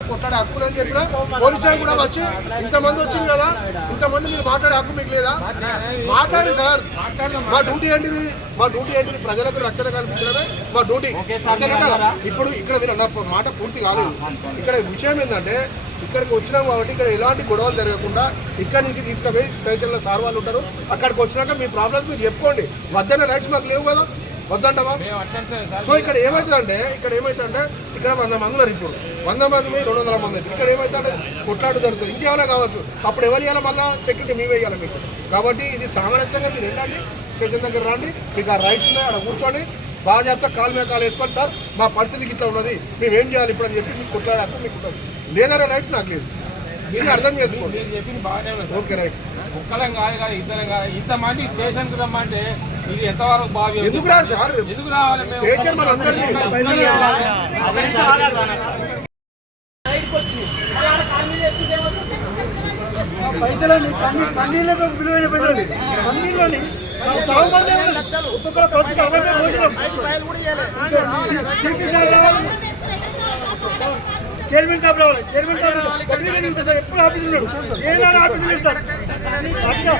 కొట్లాడే హక్కు అని చెప్పినా పోలీసు కూడా వచ్చి ఇంతమంది వచ్చింది కదా, ఇంతమంది మీరు మాట్లాడే హక్కు మీకు లేదా? మాట్లాడి సార్, మా డ్యూటీ ఏంటిది? మా డ్యూటీ ఏంటిది? ప్రజలకు రక్షణ కల్పించడమే మా డ్యూటీ, అంతేనా కదా? ఇప్పుడు ఇక్కడ మీరు నా మాట పూర్తి కాలేదు. ఇక్కడ విషయం ఏంటంటే ఇక్కడికి వచ్చినాం కాబట్టి ఇక్కడ ఎలాంటి గొడవలు జరగకుండా ఇక్కడి నుంచి తీసుకుపోయి స్టేషన్లో సార్ వాళ్ళు ఉంటారు, అక్కడికి వచ్చినాక మీ ప్రాబ్లమ్స్ మీరు చెప్పుకోండి. వద్దన్న రైట్స్ మాకు లేవు కదా, వద్దంటావా? సో ఇక్కడ ఏమవుతుందంటే ఇక్కడ 100 మంది ఉన్నారు. ఇప్పుడు 100 మంది 200 మంది అయితే ఇక్కడ ఏమవుతుందంటే కొట్లాట జరుగుతుంది. ఇంకేమైనా కావచ్చు, అప్పుడు ఎవరు ఇవ్వాలి? మళ్ళీ సెక్యూరిటీ మేము వేయాలి మీకు. కాబట్టి ఇది సామరస్యంగా మీరు వెళ్ళండి, స్టేషన్ దగ్గర రండి, మీకు ఆ రైట్స్ ఉన్నాయి, అక్కడ కూర్చొని బాగా చెప్తా కాలు మీద కాలు వేసుకోండి. సార్ మా పరిస్థితికి ఇట్లా ఉన్నది, మేము ఏం చేయాలి ఇప్పుడు అని చెప్పి మీకు కొట్లాడే హక్కు మీకు ఉంటుంది. లేదనే రైట్స్ నాకు లేదు, మీరు అర్థం చేసుకోండి. Okay right. ఒక్కలం కాదు ఇద్దరం కాదు, ఇంతమంది స్టేషన్కి రమ్మంటే ఇది ఎంతవరకు బాగా ఎందుకు రాదు సార్? ఎందుకు రావాలి? స్టేషన్ మన అందరికీ పైసలని కన్నీళ్ళతో విలువైన పైసలని కన్నీళ్ళని ఒక్కొక్క పరిస్థితి చైర్మన్ సాబ్ రావాలి. చైర్మన్ సాబ్ ఎప్పుడు ఆఫీస్ ఉన్నాడు, ఏనాడు ఆఫీస్ లేదు సార్. అట్లా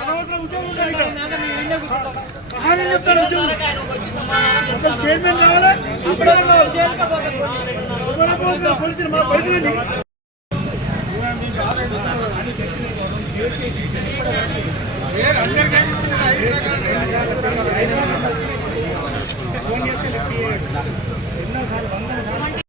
అనవసరం ఉద్యోగం హామీలు చెప్తారు ఉద్యోగులు. అసలు చైర్మన్ రావాలి, సూపర్వైజర్ రావాలి. పోలీసులు మా బయట